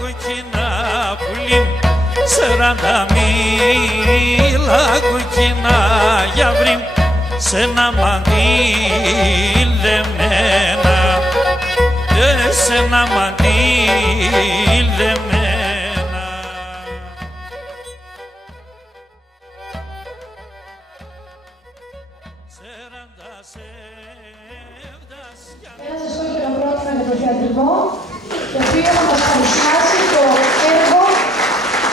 κουκκινά πουλί, 40 μίλα κουκκινά για βρύμ, σε ένα μαντίλ δεμένα, σε ένα μαντίλ δεμένα. Ένα σας πω χειροκρότημα για το θεατρικό, το οποίο θα μας παρουσιάσει το έργο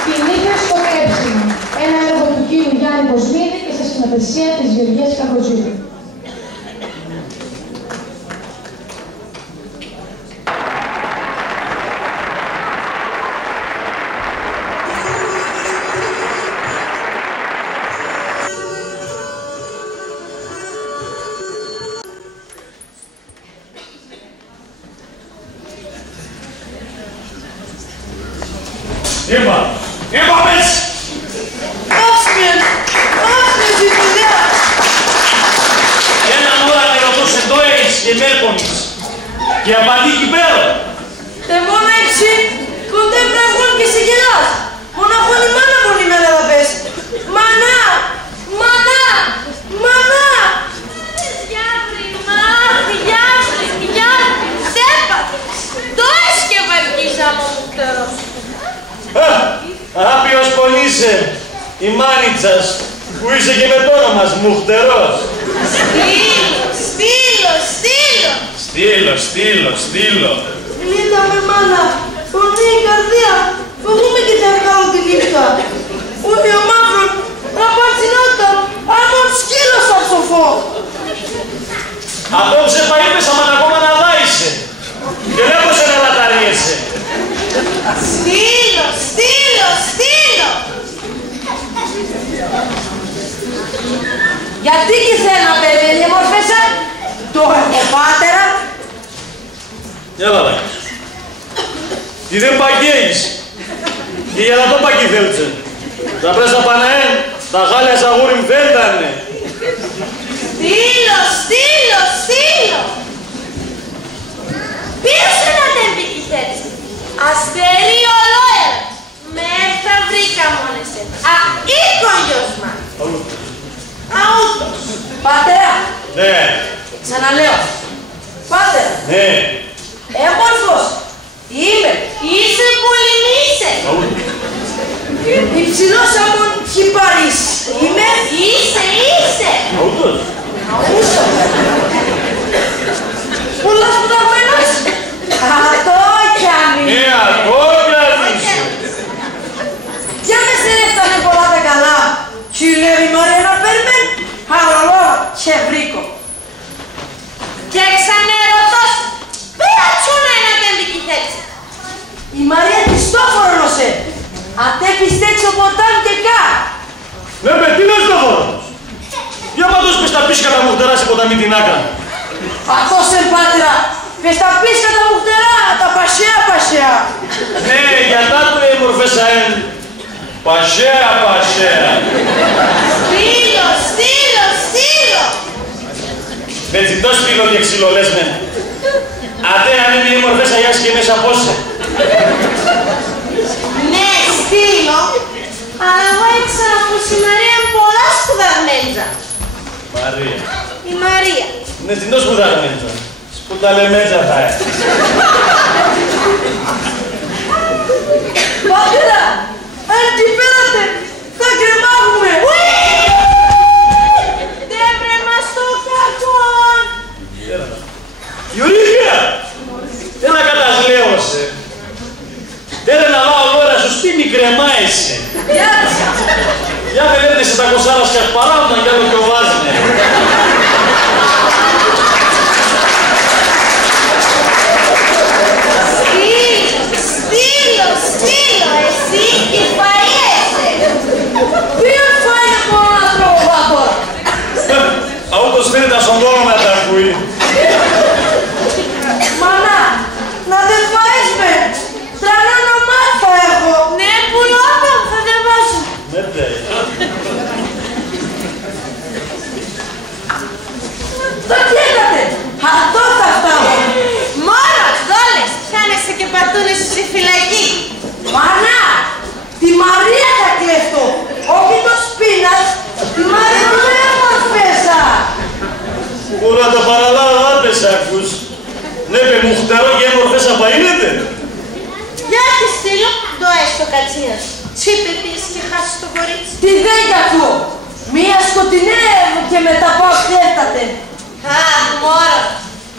«Ποινίδες στο κλέψιμο». Ένα έργο του κύριου Γιάννη Κοσμίδη και στα σκηνοθεσία της Γεωργίας Κακοτζίδου. Είπαμε! Άσκες η δουλειά! Έναν ώρα με ρωτούσε το έχεις και μέλπονης. Και απαντή εκεί πέρα. Μόνο έτσι, κοντεύει να βγουν και σε γελάς. Μονάχο η μάνα μόνη μέρα θα πες. Μανά! Μανά! Μανά! Γιάννη, σε έπαθες. Το έσκευα αρχίζαμε μου τώρα. Άπιος πονείσαι, η μάνιτσας, που είσαι και με το όνομα Μουχτερός. Στήλο. Λίτα με μάνα, φωνή η καρδιά, φοβούμαι και θα βγάλω τη νύχτα. Ούτε ο μαύρος, να πατσινότα, άμα σκύλο σαν σοφό. Απόψε είπες άμα ακόμα να δάεισαι. Και δεν πως να λαταριέσαι. Στήλο. Γιατί και σένα, παιδί, διαμορφέσα το εγωπάτερα. Για λαλά. Τι δεν παγγέεις. Και για να το παγγιθέλτσε. Τα πρέσα παναέν, τα χάλια σαγούρι μου δεν ήτανε. Στήλο. Πήρωσε να δεν πηγηθείς. Αστέρι ολόερα. Μέρθα βρήκα μόνο εσένα. Αίκογιος μας. Αούτος. Πατέρα. Ναι. Ξαναλέω. Πατέρα. Ναι. Έμορφος. Είμαι. Είσαι πολυνήσε. Υψηλός αμον χιπαρής. Είμαι. Είσαι. Αούτος. Πολλά σπουδαγμένος. Αυτό κι αν είναι. Ναι, ακόμα είσαι. Για με σε έφτανε πολλά τα καλά. Κι λέει η Μαρία να παίρνει. Αλλαλό και βρήκω. Και ξανερωτός. Πέρα τσούνα να δεν πηγηθείς. Η Μαρία της το φορνώσε. Ατέ πιστέξω ποτάμι και κα. Ναι, με τι λες το φόρος. Για πάντως πες τα πίσκα τα μουχτερά ποταμή την άκα. Αυτός εν πάτερα. Πες τα πίσκα τα μουχτερά, τα πασιά. Ναι, για τα του έμορφες αέν. Πασιά. Στήλο. Με τσιτό σπίλο και ξύλο λες με. Αντέ αν είναι οι μορφές αγιάς και μέσα πόσα. Ναι, στήλο. Αλλά εγώ ήξερα πως η Μαρία είναι πολλά σπουδαγμέντζα. Μαρία. Η Μαρία. Ναι, τσιτό σπουδαγμέντζα. Σπουδαλεμέντζα θα έρθει. Πάτερα, αν τι πέρατε, θα κρεμάγουμε. Δεν βρέμα στο κακόν. Γιουρίδια! Έλα κατασλέωσε. Έλα να λάω ώρα σου, τι μικρεμάεσαι. Για με λέτε σε τα κοσάρα και παράωνα κι άλλο και ο βάζινε. Στήλο, εσύ κυφαριέσαι. Ποιο φάει μπορώ να τρώω τώρα. Αούτος φαίνεται στον τόνο να τα ακούει. Μανά, να δεν φάεις με. Τρανά μάθα έχω. Ναι, πουλότα, θα δεν βάζω. Ναι, το παραλάβω, άπες ακούς. Ναι, παι μου χτερό και έμορφες απαΐνετε. Για τη στείλω, το έστω κατσίας. Τσίπετης και χάσεις το κορίτσι. Τι δέκα του! Μία σκοτεινεύω και μετά πώς χέφτατε. Α, μόρα.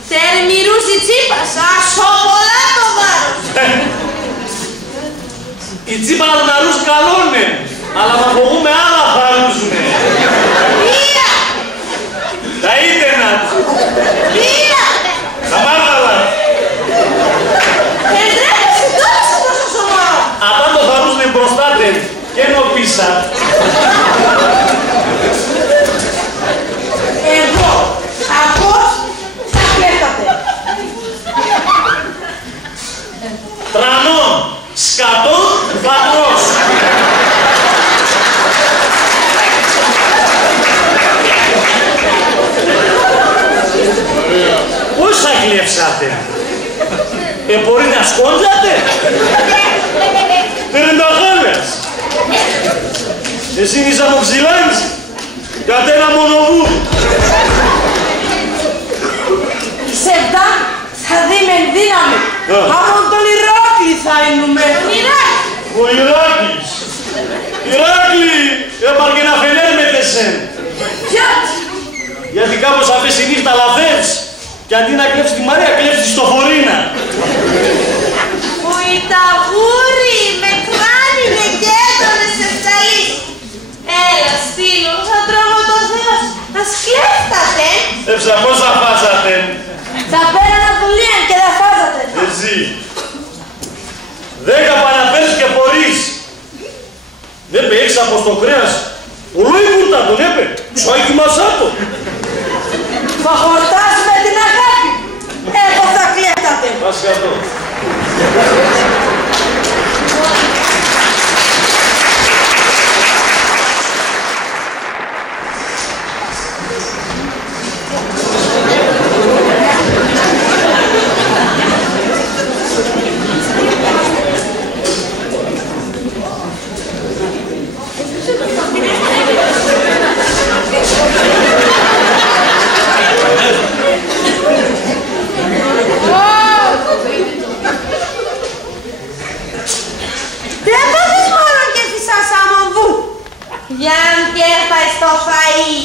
Τέρ μυρούζει τσίπας, ασο πολλά το βάρος. Η τσίπα να τον αρούς καλώνε, αλλά θα φοβούμε άλλα θα αρούσουνε. Πία! Τα ήτενα του. Πία! Τα μάρταλα. Εντρέπεσαι τόσο τόσο σωμάω. Απάν το θα αρούσουνε μπροστάτε και ενώ πίσα. Εγώ, αυτός, θα χέφτατε. Τρανών, σκατών, πατρός. Πώς θα κλέψατε? Μπορεί να σκόντζατε? Τερενταχάλες. Εσύ είσαι από ψηλάνης. Κατένα μονοβού. Ψευδά, θα δει με δύναμη. Από τον Ηράκλη θα εννοούμε. Ο Ηράκλης. Ηράκλη, έπαρκε να φενέρμετε σεν. Γιατί? Γιατί κάπως αυτές η νύχτα λαθές. Και αντί να κλέψει τη Μαρία, κλέψει στο Φορίνα. Που η ταγούρη με κράνει με κέντρονες ευσταλείς. Έλα, στείλω, θα τρώγω το Θεός. Ας κλέφτατε. Πώς θα φάσατε? Θα πέραν δουλειά και θα φάζατε. Εσύ. 10 παραφέρεις και φορείς. Δεν παι, έχεις από στο κρέας. Ολόι κουρτά τον έπαι. Ψωάκι μασάτο. Θα χορτάσουμε την αγάπη. Εγώ θα κλέφτατε. Ας κάτω. Δεν πάθεις μόνο και φυσάς αμμοβού. Για αν και έφαες το φαΐ.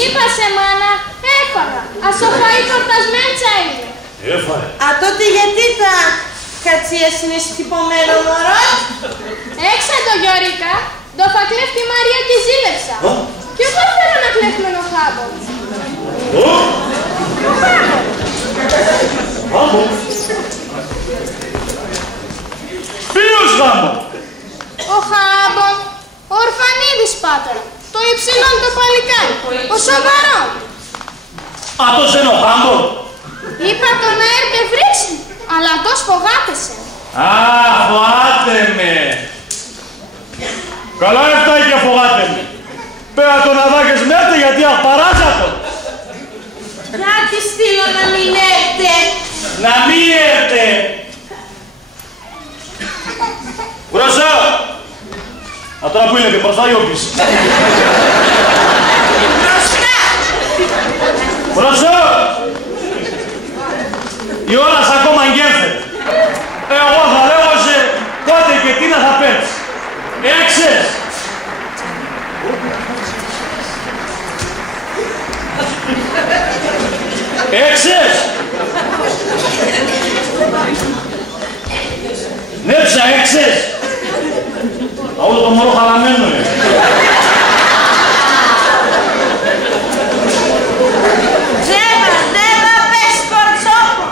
Είπα σε μάνα, έφαγα. Ας το φαΐ χορτασμέντσα είναι. Έφαγε. Α, τότε γιατί τα κατσίες είναι στυπωμένο μωρό. Έξα το Γιώρικα, το θα κλέφτη η Μαρία και ζήλεψα. Κι εγώ θέλω να κλέφτουμε τον Χάμπο. Χάμπο. Ποιος Χάμπο? Ο Χάμπο, ο Ορφανίδης πάτερ, το υψηλό το παλικάρι, ο σοβαρό. Αυτός είναι ο Χάμπο. Είπα τον να έρθει βρίξει, αλλά αυτός φοβάτεσε. Α, φοβάται με. Καλά έφταει και φοβάται με. Πέρα τον αδάκες μέρτε γιατί απαράζατο. Γιατί στείλω να μην έρθετε. Να μην έρθε. Μπροστά. Α, τώρα που είναι και μπροστά ή όπις. Μπροστά. Μπροστά. Η ώρα ακόμα γέμφεται. Εγώ θα λέω σε πότε και τι να θα παίρνεις. Έξες. Έξες. Ναι, ψα, έξες. Όλο το μωρό χαλαμένο είναι. Ζέβα, πες κορτσόπο.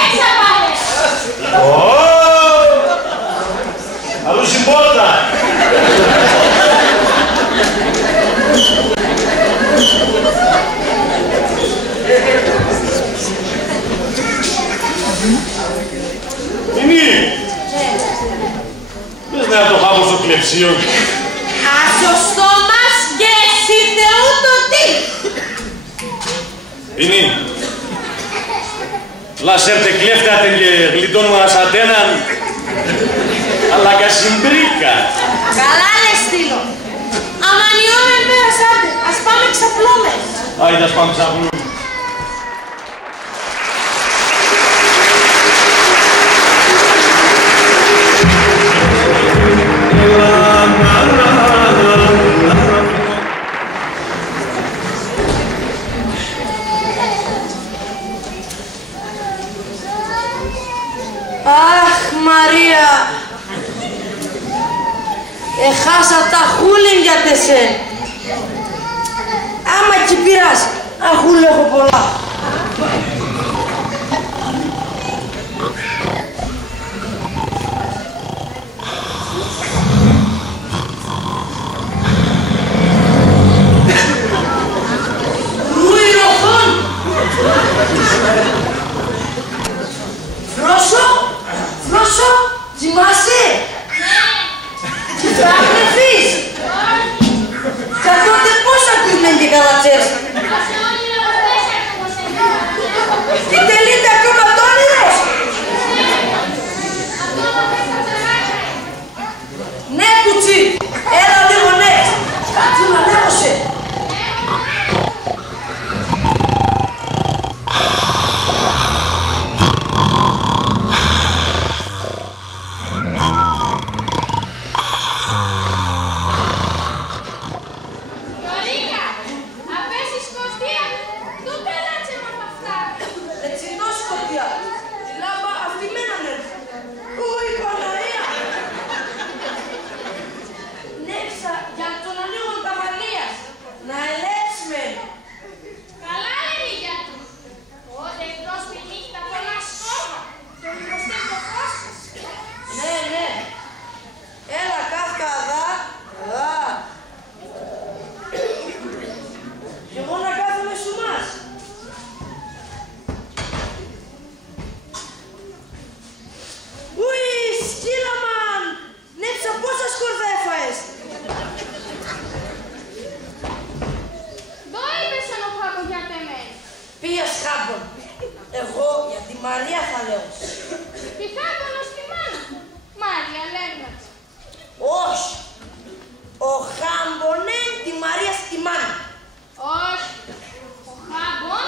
Έξα πάλι. Αλλού συμπόρτα. Μινή. Πες να το χάβω στο κλεψίο. Ασωστό μας και εσύ Θεού το τι. Μινή. Λάσερτε κλέφτατε και γλιτώνουμε ένα σατέναν. Αλλά κασυμπρίκα. Καλά λες στείλω. Αμανιώμεν πέρασάτε. Ας πάμε ξαπλώμες. Άιντε, ας πάμε ξαπλούμε. Έχασα τα χούλιν για τεσέ. Άμα κι πειράς, αχούλ έχω πολλά. Φρόσο, θυμάσαι. Θα κρυφείς. Καθότι πώς θα κρυφμένει και καλατσές. Τι τελείται ακόμα το όνειρος. Ναι, κουτσί, έλα λίγο ναι. Κάτσε να λέγωσε. Εγώ για τη Μαρία θα λέω. Τι χάπωνος στη μάνα. Μάρια λέγνας. Όχι. Ο Χάμπονεν τη Μαρία στη μάνα. Όχι. Ο Χάμπον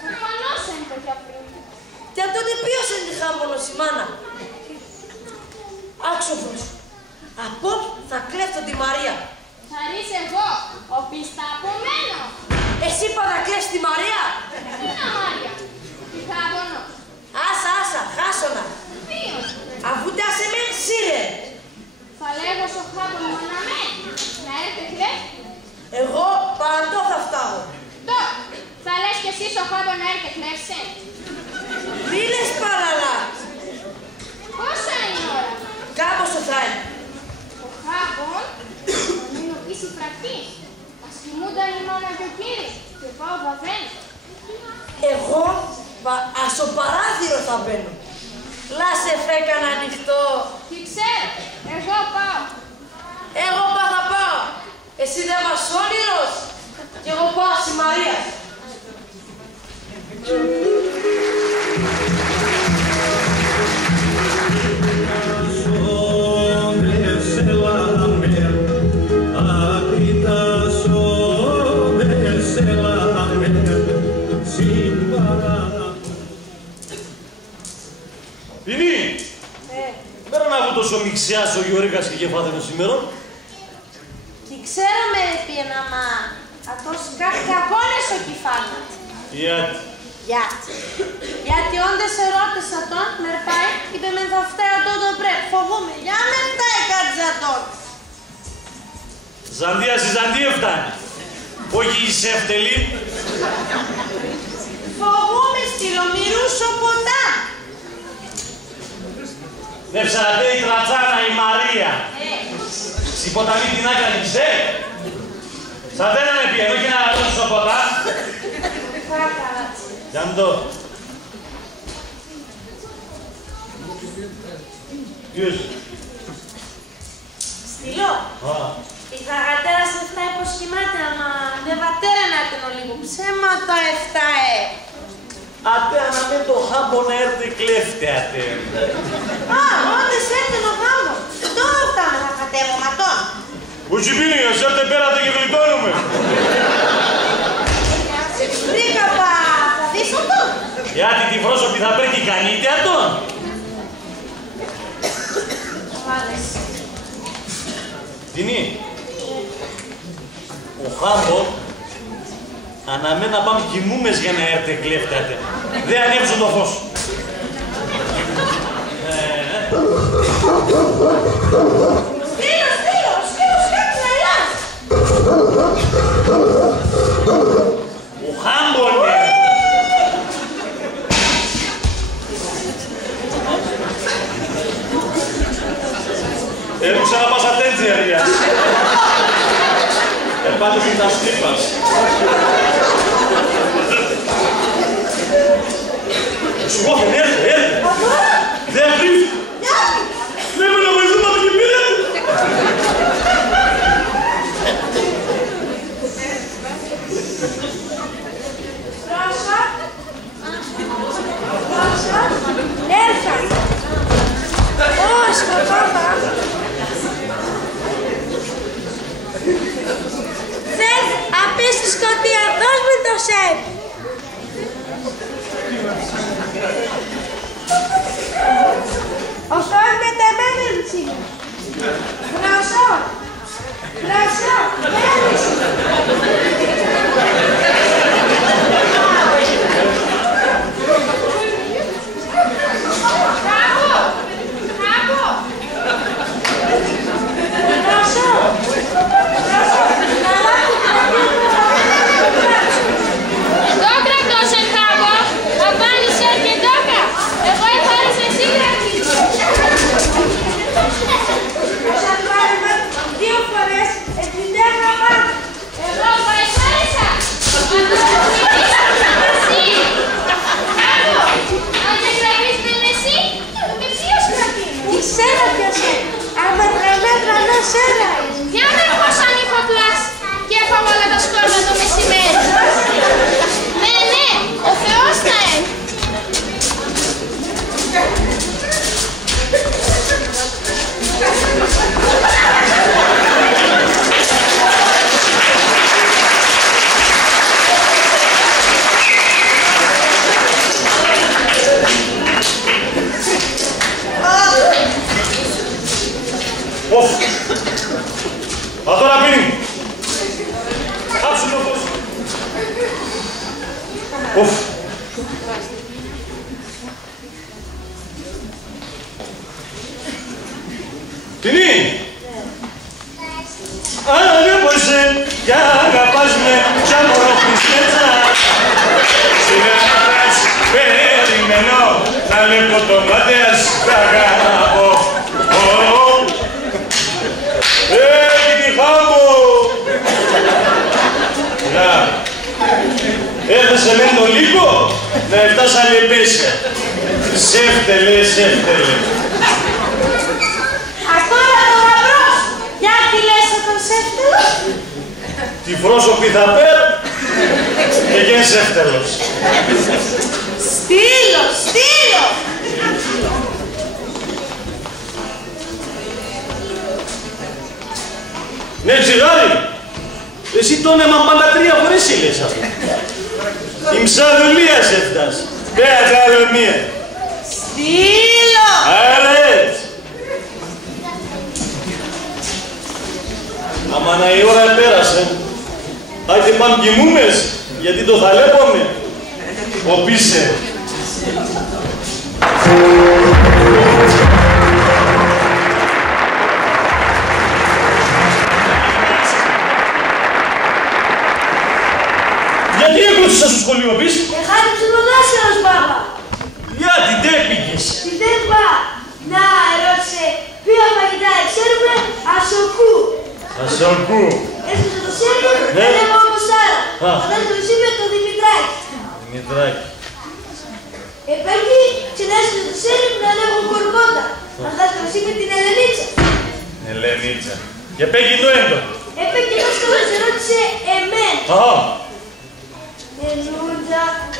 προφανώς είναι το για πριν. Και τότε ποιος είναι τη Χάμπονος η μάνα. Άξο προς. Απόψε θα κλέφτω τη Μαρία. Θα ρεις εγώ, ο πισταπομένο. Εσύ είπα να κλέφτεις τη Μαρία. Τι είναι Μάρια. Τι Χάμπονο. Άσα, χάσονα. Ποιος. Αφού τάσε με, σύρε. Θα λέγω στο Χάμπον μοναμέν. Να έρθει κλέφτη. Εγώ παντό θα φτάω. Τώρα, θα λες κι εσύ στο Χάμπον να έρθει κλέφτη. Μη λες παραλά. Πόσα είναι η ώρα. Κάπως θα είναι. Ο Χάμπον είναι ο πίση φρακτής. Ας κοιμούνταν η μάνα και ο κύρις και πάω βαβαίνω. Εγώ στο παράθυρο θα μπαίνω. Λάσε φέκανα ανοιχτό. Τι ξέρω, εγώ πάω. Εγώ θα πάω. Εσύ δεν μας όνειρος. Κι εγώ πάω στη Μαρία. Πινή! Πέρα να βγω τόσο μιξιάς ο Γιωρίκας και κεφάδενος σήμερα. Τι ξέραμε πιένα μα, αυτός κάτι κακόνες ο κεφάλας. Γιατί. Γιατί όντες ερώτησα τον, μερπάει, είπε με θα φταίω τότε πρέπει, φοβούμαι, για με φτάει κάτι για τον. Ζαντία στη Ζαντία φτάνει. Όχι η Σεύτελη. Φοβούμαι στυλομυρούσο ποτά. Δεν ψαρατέ η τρατσάνα η Μαρία. Στη ποταμή την άκρα νηξέ. Σαν δεν με πιένω και να ρωτήσω ποτά. Για μου το. Ποιος. Στυλό. Η θαγατέρα σε 7 πως κοιμάται, άμα δεν πατέρα να την λίγο ψέματα 7 Ατε να με το Χάμπο να έρθει κλέφτε, ατε. Όντες έρθει το Χάμπο. Τώρα φτάμε να κατέβω ματών. Ουτσιπίνη, ας έρθει πέρατε και γλιτώνουμε. Βρήκα πα, θα δεις αυτόν. Γιατί τη πρόσωπη θα πρέπει κανείτε αυτόν. Βάλες. Τινή. Ο Χάμπο αναμένει να πάμε κοιμούμες για να έρθει κλέφτατε. Δεν ανέβησαν το φως. Στήλος, Μου ξαναπάσατε έτσι, Αγίας. Πάντως είναι τα στύπας. Σου πω, έρθε. Δεν αφήνει. Λέμε να βοηθούμε από την πύρα. Έρθα. Πώς, παπά. Θες απίστη σκοτία, δώσ' μου το σεφ. Ο Θεός με τεμένη ρίτσι. Γρασό. Πέρυσι. Για να πώς ανήπαπλας και έφαγα όλα τα σκόρπα το μεσημέρι. Ναι, ο Θεός θα έρθει. Τώρα πίνει. Άψου το φως. Τινή. Ανέβωσε κι αγαπάς με κι αμορφιστέτσα. Σιγά πας περιμένω να βλέπω το μάτιας τ' αγαπώ. Έδωσε με το λίγο να φτάσανε πίσω. Σέφτελε. Ακόμα το γαμπρός. Για τι λες τον σέφτελο. Τυφρός ο πιθαπέρ και γεν σέφτελος. Στήλο. Ναι, τσιγάρι. Εσύ το όνομα πάντα 3 φορές ήλες αυτό. Η μψαδουλία σε φτάσει. Πέρα άλλο μία. Στήλο. Άρα έτσι. Άμα να η ώρα πέρασε, άιτε πάμε κοιμούμες, γιατί το θαλέπομαι. Οπίσε. Γιατί έκοψες στο σχολείο πεις? Εχάτηψε το δάσκαλος, μπαμπά. Γιατί δεν πήγες? Τι δεν πά. Να, ρώτησε. Ποια φαγητά ξέρουμε, ασοκού. Ασοκού. Έσπασε το σέρι, Ναι. έλεγα όπως άρα. Όταν το είπε το Δημητράκη. Δημητράκη. Επέκει, ξενέσαι το σέρι που να λέγω κορκότα. Αυτά το είπε την Ελενίτσα. Ελενίτσα. Και πέγει το έντο. Επέκει ο δάσκαλος ερώτησε εμένα.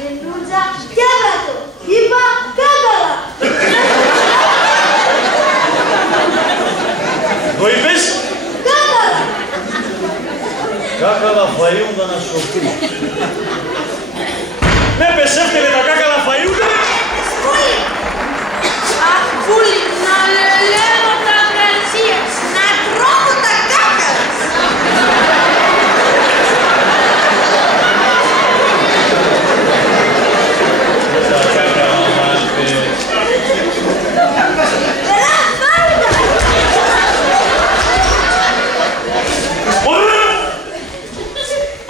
Ενούτζα, κέρατο. Είπα κάκαλα. Το είπες? Κάκαλα. Κάκαλα φαΐουνταν ασοκού. Ναι, πες έφτελε τα κάκαλα φαΐουνταν. Πούλη. Αχ, πούλη, να λέω τα γρανσία, να τρώω τα κάκαλα.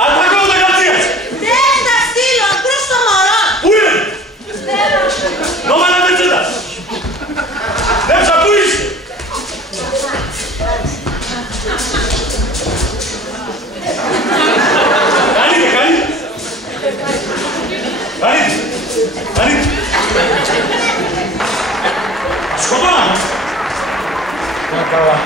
Ατρακώ τα κατσίας! Δεν τα στείλω, ακρούς το μωρό. Πού είναι? Καλά.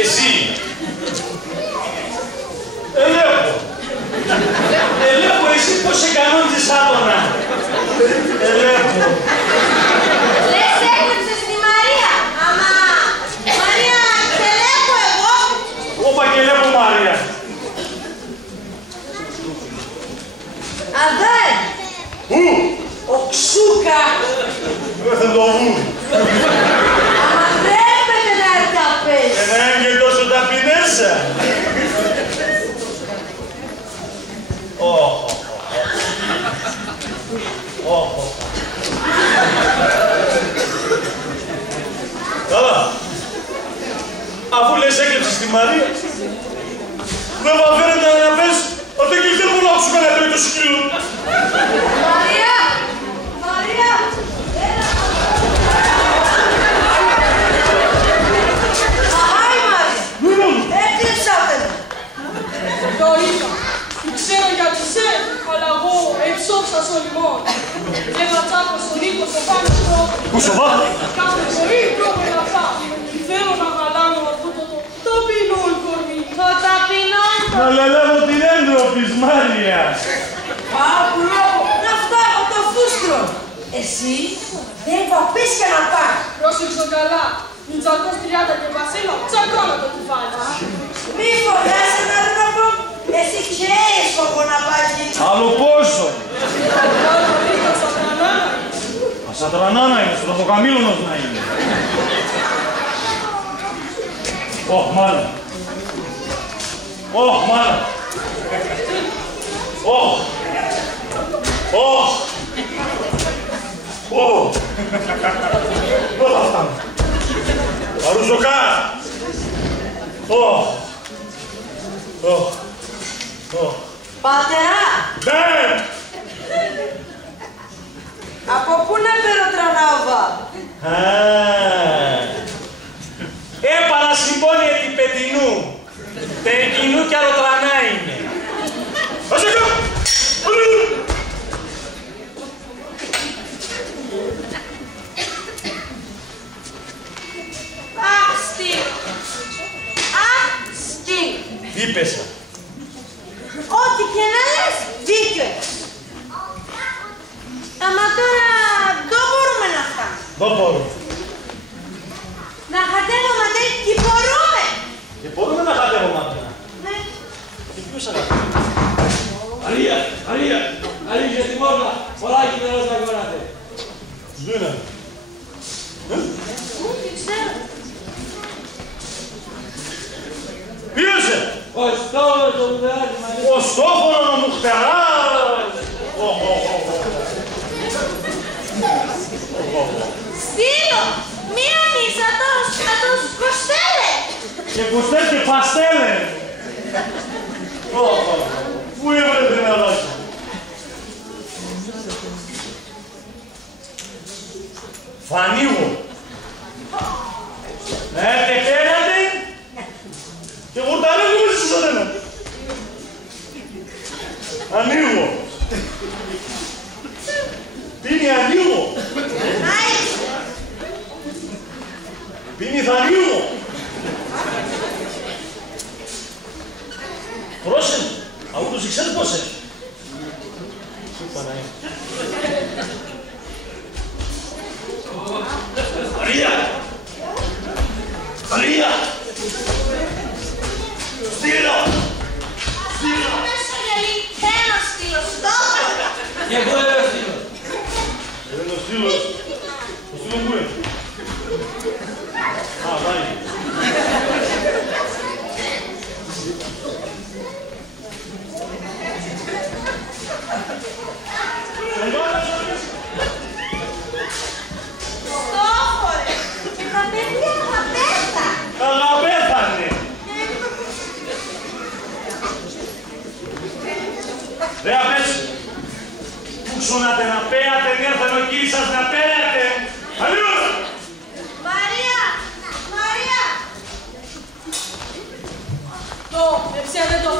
Εσύ. Ελέγχω εσύ πώς εκανόνιζες άτονα. Ελέγχω. Λες έκλεψες τη Μαρία. Αμα, Μαρία, και ελέγχω εγώ. Όπα και ελέγχω Μαρία. Αδέ. Πού? Ο Ξούκα. Δεν θα το βού. Αμα δεν έπρεπε να τα πες. Να είναι και τόσο ταπεινέσα. Καλά. Αφού λες έκλεψες τη Μαρία, δεν βαφέρεται να πες ότι και δεν μπορώ να σου κάνει το σκύλο. Μαρία! Μαρία! Έλα! Αχάι Μαρία! Έκλεψατε με! Το είπα. Ξέρω γιατί σε, αλλά εγώ εψόψα στο λιμόν. Και βατσάκω στον οίκο στο πάνω τρόπο. Πού σοβά? Κάθε ζωή τρώμε να φάω. Θέλω να γαλάνω αυτό το ταπεινό κορμί. Το ταπεινό. Να λαλεύω την έντροπης, Μάρια. Άκου λόγο, να φτάω το φούστρο. Εσύ δεν θα πεις και να πάει. Πρόσεξε καλά. Μητσακός 30 και Βασίλα, τσακώνα το κουφάλι. Μη φοβάσαι να δω να πω. Εσύ ξέρεις κόκο να πάει. Άλλο πόσο. Το λίγα σατρανάνα. Σατρανάνα είναι, στο ταποκαμήλωνος να είναι. Ωχ, μάνα. Ωχ, μάνα. Ωχ. Ωχ. Ωχ. Όλα αυτά. Παρουσοκά. Ωχ. Ωχ. Ωχ. Πατερά, Ναι. από πού να φέρω τρανάβα. Παρασυμπόνια την Πετινού. Πετινού κι αεροτρανά είναι. Αχ, Στήλο. Αχ, Στήλο. Τι πέσα. Ό,τι και να λες, δίκιο. Αμα τώρα δεν μπορούμε να φτάνουμε. Δεν μπορούμε. Να χατεύουμε τι μπορούμε. Και μπορούμε να χατεύουμε άντρα. Ναι. Και ποιος αγαπάει. Αρία, Αρία, ανοίξε την πόρτα. Μωράκι νερός να κόρατε. Σβήνα. Δεν ξέρω. Πίεσε. Ο στόχος του μουχτεράς μαζί. Ο στόχος του μουχτεράς. Στήλο, μία μίσα τους κοστέλε. Και κουστές και παστέλε. Πού έβρε την αδάκη. Θα ανοίγω. Έρχεται πέρατε και γουρταρίζουμε στη σωτένα. Ανοίγω. Πίνει ανοίγω. Πίνει θα ανοίγω. Πρόσεχε. Αούτος ξέρεις πώς έχει. Μαρία.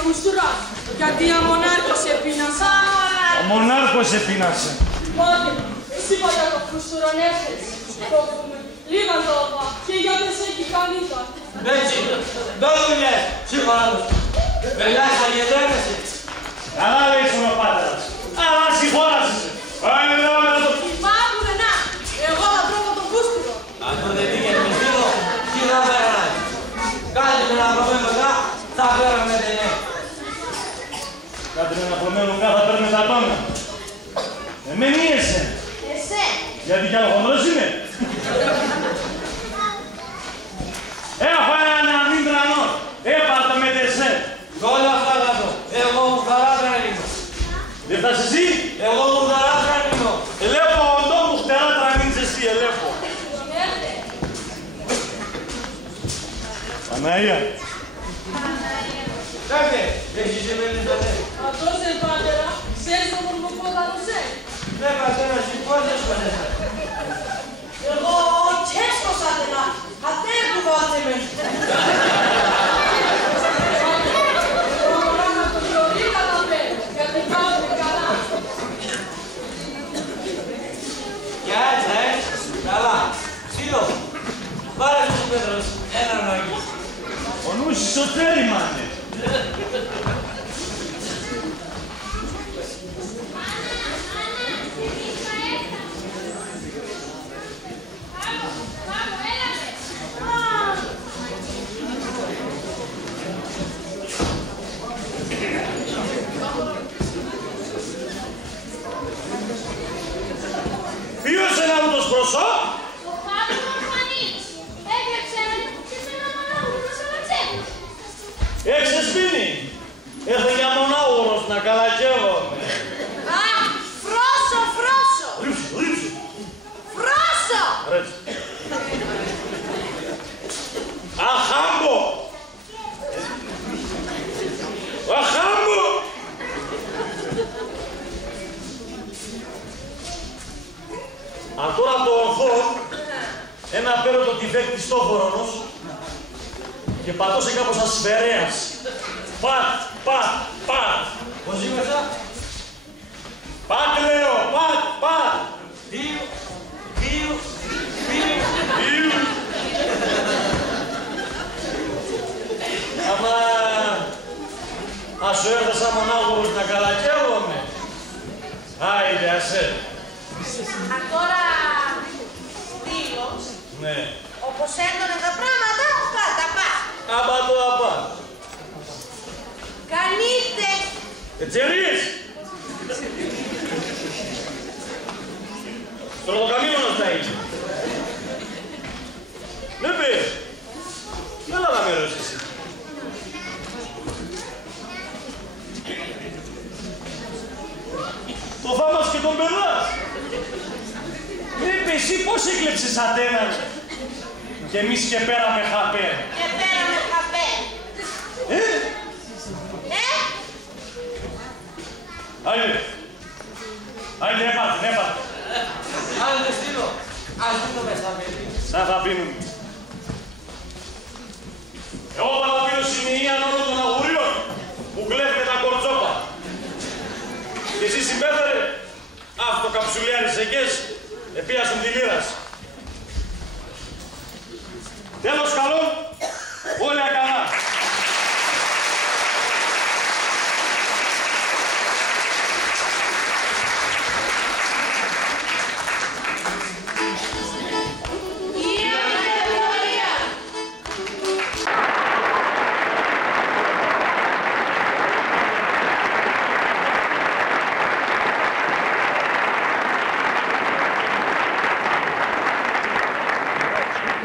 φουστουρά. Γιατί ο μονάρχος επίνασε. Ο μονάρχος επίνασε. Μάτε, εσύ παλιά το φουστουρόν έρχεσαι. Το πούμε. Λίγα λόγα και για δεν σε έχει κανείς. Έτσι, δεν δουλειές, συγχωράτος. Βελιάσα γεδρέμεσαι. Καλά λέει ο πατέρας. Αλλά συγχώρασες. Πάνε εδώ με το... Μάγουνε να, εγώ θα τρώω τον φούστουρο. Αν το δεν πήγε με στήλο, τι θα φέρανε. Κάτι με να πούμε μετά, θα φέραμε δεν είναι. Κάτι με να πούμε μετά θα παίρνουμε τα τόνα. Εμένα ή εσένα. Εσέ. Γιατί κι άλλο χοντρός είναι. Έχω έναν αμύντρανο. Έπαρτα με τεσέ. Όλα αυτά θα το. Εγώ μουχταράτρα είμαι. Δεν θα είσαι εσύ. Εγώ μουχταράτρα είμαι. Ελέπω οντό μουχτεράτρα μην είσαι εσύ. Ελέπω. Παναία. Κάτε, έχεις εμένα τότε. Αυτός είναι πατέρα, ξέρεις τον μορμοπόδαρο σε. Ναι πατέρα, σηκώσες πατέρα. Εγώ και έσχοσα τελά. Αντέ που βάζε με. Τώρα να το διορεί καλά πέρα, γιατί πάμε καλά. Κι έτσι, καλά. Σύλλο, πάρε τους Πέτρος, έναν νόκι. Ο νους ισοτέρι μάνε. Ποιος είναι αυτός προσώ? Ο Παύλος Ορφανής. Έγραψε και σε ένα μονάγουρο να σαλατσέλει. Εξεσπίνει. Έρθε για μονάγουρος να καλακεύομαι. Α, φρόσο, φρόσο. Ρίψε, ρίψε. Φρόσο. Ρέτσι. Αχάμπο. Αχάμπο. Αν τώρα το ορθώ, ένα πέρωτο τυφέκτη στόχορονος και πατώσε κάπως ασφαιρέας. Πατ, πατ, πατ. Πώς είμαστε? Πατ λέω, πατ, πατ. Δύο. Άμα ας σου έρθω σαν μονάγουρος να καλακεύομαι. Άιντε, ασέ. Α, τώρα στήλος, Ναι. όπως έντονε τα πράγματα, πάντα πά. Άμπα το απά. Κανείτε. Ετσερίες. Στροδοκαμίνωνος να είσαι. Ναι, παι. Έλα να με ρωτήσεις εσύ. Το θάμας και τον περνάς. Ναι, εσύ πώς έκλεψες αντέναν και εμείς και πέρα με χαπέ. Και πέρα με χαπέ. Άιντε, έπατε. Αν δεν στείλω, ας μην το μέσα παιδί. Σαν θα πίνουν. Εγώ παραπίνω σημεία όλων των αγουρίων που κλέβουμε τα κορτσόπα. Και εσύ συμπέφερε, αυτό καψουλιάρης εκές, επίασαν τη λίρας. Τέλος καλό.